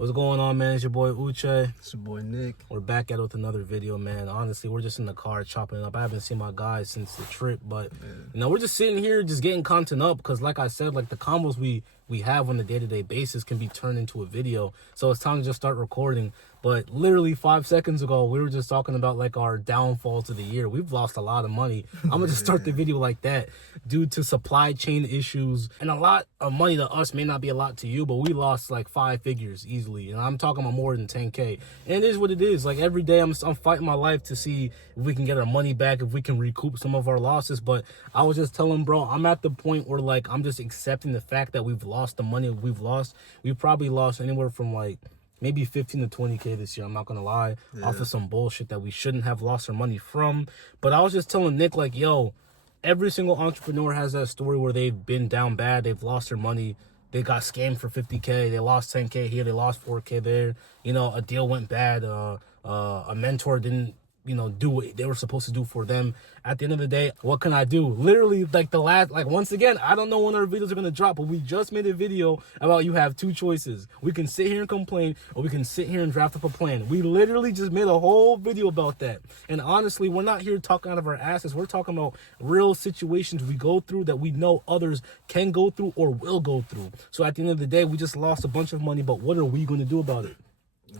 What's going on, man? It's your boy Uche. It's your boy Nick. We're back at it with another video, man. Honestly, we're just in the car chopping it up. I haven't seen my guys since the trip, but we're just sitting here just getting content up because, like I said, like the combos we have on a day-to-day basis can be turned into a video. So it's time to just start recording. But literally 5 seconds ago, we were just talking about like our downfalls of the year. We've lost a lot of money. I'm gonna just start the video like that due to supply chain issues, and a lot of money to us may not be a lot to you, but we lost like 5 figures easily, and I'm talking about more than 10K. And it is what it is. Like every day, I'm fighting my life to see if we can get our money back, if we can recoup some of our losses. But I was just telling bro, I'm at the point where like I'm just accepting the fact that we've lost the money we've lost. We probably lost anywhere from like maybe 15 to 20K this year. I'm not gonna lie, off of some bullshit that we shouldn't have lost our money from. But I was just telling Nick, like, yo, every single entrepreneur has that story where they've been down bad, they've lost their money, they got scammed for 50K, they lost 10K here, they lost 4K there. You know, a deal went bad, a mentor didn't, you know, do what they were supposed to do for them. At the end of the day, what can I do? Literally, like once again, I don't know when our videos are gonna drop, but we just made a video about you have 2 choices. We can sit here and complain, or we can sit here and draft up a plan. We literally just made a whole video about that. And honestly, we're not here talking out of our asses. We're talking about real situations we go through that we know others can go through or will go through. So at the end of the day, we just lost a bunch of money, but what are we gonna do about it?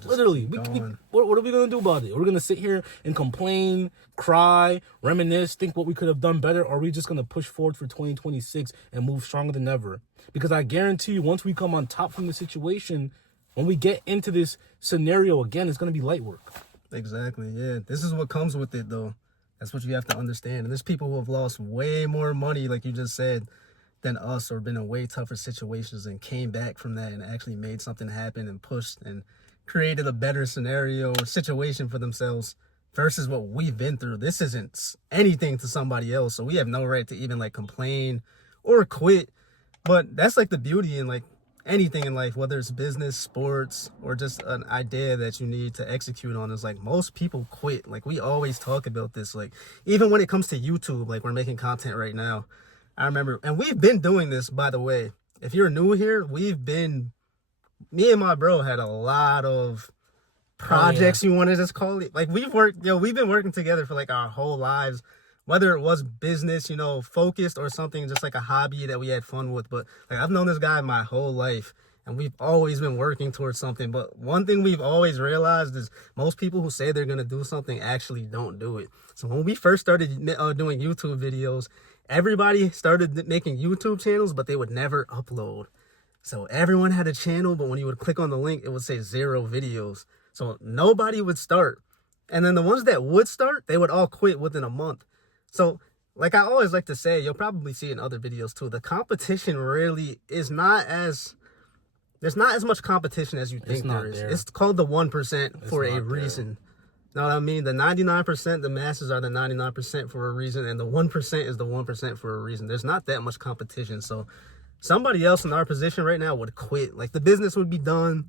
Literally, what are we going to do about it? We're going to sit here and complain, cry, reminisce, think what we could have done better, or are we just going to push forward for 2026 and move stronger than ever? Because I guarantee you, once we come on top from the situation, when we get into this scenario again, it's going to be light work. Exactly, yeah. This is what comes with it, though. That's what you have to understand. And there's people who have lost way more money, like you just said, than us, or been in way tougher situations and came back from that and actually made something happen and pushed and created a better scenario or situation for themselves versus what we've been through. This isn't anything to somebody else, so we have no right to even like complain or quit. But that's like the beauty in like anything in life, whether it's business, sports, or just an idea that you need to execute on, is like most people quit. Like we always talk about this, like even when it comes to YouTube, like we're making content right now. I remember, and we've been doing this, by the way. If you're new here, me and my bro had a lot of projects, you want to just call it. Like we've been working together for like our whole lives, whether it was business, you know, focused, or something just like a hobby that we had fun with. But like I've known this guy my whole life, and we've always been working towards something. But one thing we've always realized is most people who say they're going to do something actually don't do it. So when we first started doing YouTube videos, everybody started making YouTube channels, but they would never upload. So everyone had a channel, but when you would click on the link, it would say 0 videos. So nobody would start. And then the ones that would start, they would all quit within a month. So like I always like to say, you'll probably see in other videos too, the competition really is there's not as much competition as you think there is. It's called the 1% for a reason. Know what I mean? The 99%, the masses are the 99% for a reason, and the 1% is the 1% for a reason. There's not that much competition. So somebody else in our position right now would quit. Like the business would be done.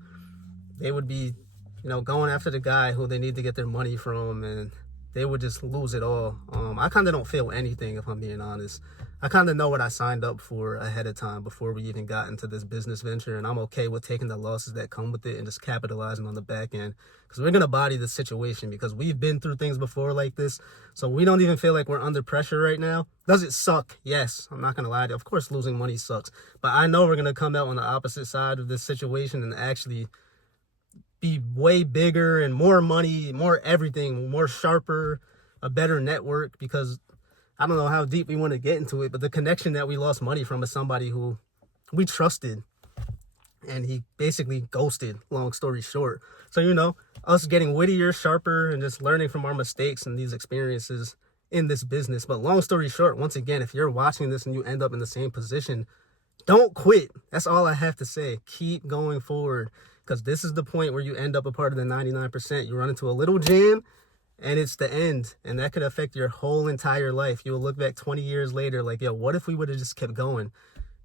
They would be, you know, going after the guy who they need to get their money from, and they would just lose it all. I kind of don't feel anything, if I'm being honest. I kind of know what I signed up for ahead of time before we even got into this business venture, and I'm okay with taking the losses that come with it and just capitalizing on the back end, because we're going to body the situation, because we've been through things before like this, so we don't even feel like we're under pressure right now. Does it suck? Yes, I'm not going to lie to you. Of course, losing money sucks, but I know we're going to come out on the opposite side of this situation and actually be way bigger and more money, more everything, more sharper, a better network, because I don't know how deep we want to get into it, but the connection that we lost money from is somebody who we trusted, and he basically ghosted, long story short. So, you know, us getting wittier, sharper, and just learning from our mistakes and these experiences in this business. But long story short, once again, if you're watching this and you end up in the same position, don't quit. That's all I have to say. Keep going forward, because this is the point where you end up a part of the 99%. You run into a little jam, and it's the end, and that could affect your whole entire life. You'll look back 20 years later like, yo, what if we would have just kept going?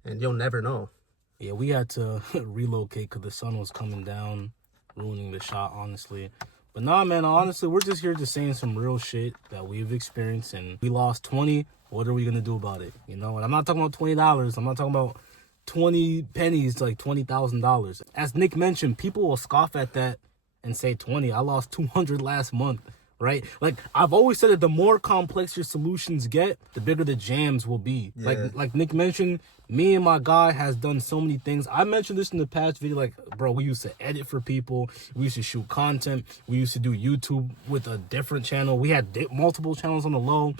And you'll never know. Yeah, we had to relocate because the sun was coming down, ruining the shot, honestly. But nah, man, honestly, we're just here just saying some real shit that we've experienced, and we lost 20. What are we going to do about it? You know, and I'm not talking about $20. I'm not talking about 20 pennies to like $20,000. As Nick mentioned, people will scoff at that and say 20. I lost 200 last month, right? Like I've always said that the more complex your solutions get, the bigger the jams will be. Yeah. Like Nick mentioned, me and my guy has done so many things. I mentioned this in the past video, like, bro, we used to edit for people. We used to shoot content. We used to do YouTube with a different channel. We had multiple channels on the low.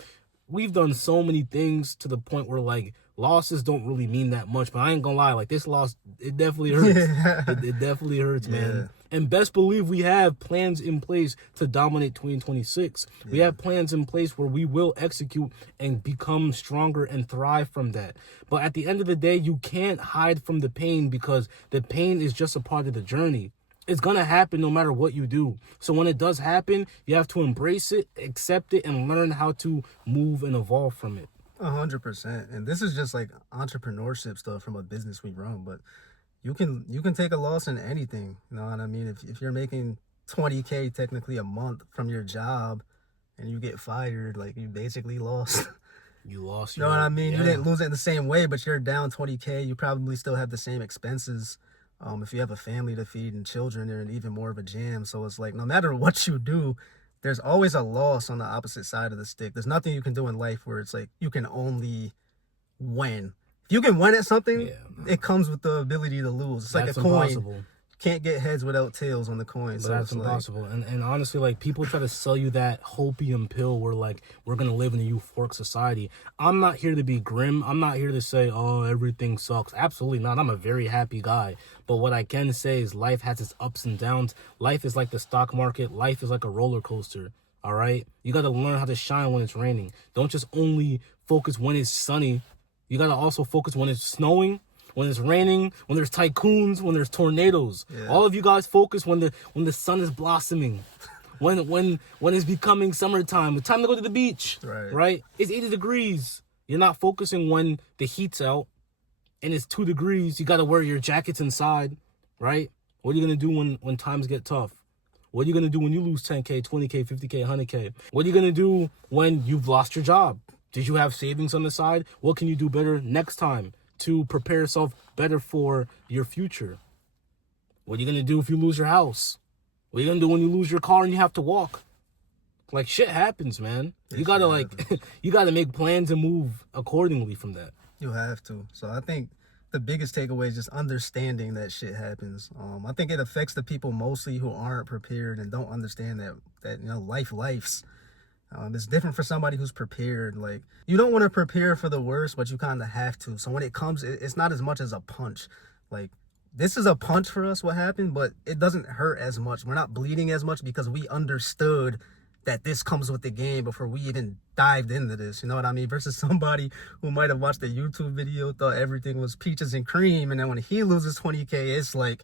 We've done so many things to the point where, like, losses don't really mean that much. But I ain't gonna lie, like, this loss, it definitely hurts. It definitely hurts, man. And best believe we have plans in place to dominate 2026. We have plans in place where we will execute and become stronger and thrive from that. But at the end of the day, you can't hide from the pain, because the pain is just a part of the journey. It's going to happen no matter what you do. So when it does happen, you have to embrace it, accept it, and learn how to move and evolve from it. 100%. And this is just like entrepreneurship stuff from a business we run, but you can take a loss in anything. You know what I mean? If you're making 20K technically a month from your job and you get fired, like, you basically lost. You lost You know what I mean? Yeah. You didn't lose it in the same way, but you're down 20K. You probably still have the same expenses. If you have a family to feed and children, they're in even more of a jam. So it's like, no matter what you do, there's always a loss on the opposite side of the stick. There's nothing you can do in life where it's like you can only win. If you can win at something, it comes with the ability to lose. It's like a coin. Impossible. You can't get heads without tails on the coin. But So that's it's like, impossible. And honestly, like, people try to sell you that hopium pill where, like, we're going to live in a euphoric society. I'm not here to be grim. I'm not here to say, oh, everything sucks. Absolutely not. I'm a very happy guy. But what I can say is life has its ups and downs. Life is like the stock market. Life is like a roller coaster. All right? You got to learn how to shine when it's raining. Don't just only focus when it's sunny. You got to also focus when it's snowing, when it's raining, when there's tycoons, when there's tornadoes. Yeah. All of you guys focus when the sun is blossoming, when it's becoming summertime. It's time to go to the beach, right? It's 80 degrees. You're not focusing when the heat's out and it's 2 degrees. You got to wear your jackets inside, right? What are you going to do when times get tough? What are you going to do when you lose 10K, 20K, 50K, 100K? What are you going to do when you've lost your job? Did you have savings on the side? What can you do better next time to prepare yourself better for your future? What are you going to do if you lose your house? What are you going to do when you lose your car and you have to walk? Like, shit happens, man. You got to, like, you got to make plans and move accordingly from that. You have to. So I think the biggest takeaway is just understanding that shit happens. I think it affects the people mostly who aren't prepared and don't understand that you know, life's. It's different for somebody who's prepared. Like, you don't want to prepare for the worst, but you kind of have to. So when it comes, it's not as much as a punch. Like, this is a punch for us, what happened, but it doesn't hurt as much. We're not bleeding as much because we understood that this comes with the game before we even dived into this. You know what I mean? Versus somebody who might have watched a YouTube video, thought everything was peaches and cream, and then when he loses 20K, it's like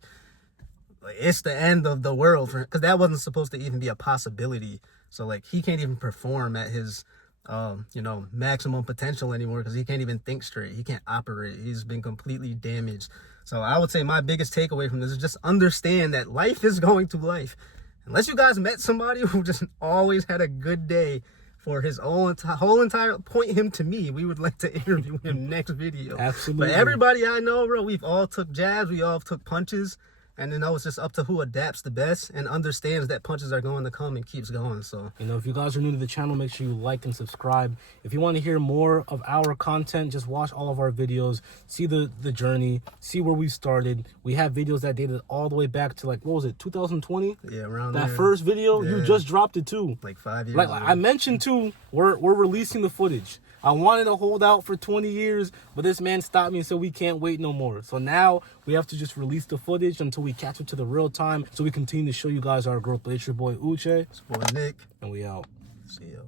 it's the end of the world for him, because that wasn't supposed to even be a possibility. So, like, he can't even perform at his, maximum potential anymore because he can't even think straight. He can't operate. He's been completely damaged. So I would say my biggest takeaway from this is just understand that life is going to life. Unless you guys met somebody who just always had a good day for his whole entire, point him to me. We would like to interview him next video. Absolutely. But everybody I know, bro, we've all took jabs. We all took punches. And it's just up to who adapts the best and understands that punches are going to come and keeps going. So, if you guys are new to the channel, make sure you like and subscribe. If you want to hear more of our content, just watch all of our videos, see the journey, see where we started. We have videos that dated all the way back to, like, what was it, 2020? Yeah, around that there. first video. You just dropped it too. Like 5 years Like ago. I mentioned too, we're releasing the footage. I wanted to hold out for 20 years, but this man stopped me and said we can't wait no more. So now we have to just release the footage until we catch up to the real time, so we continue to show you guys our growth. But it's your boy Uche. It's boy Nick. And we out. See ya.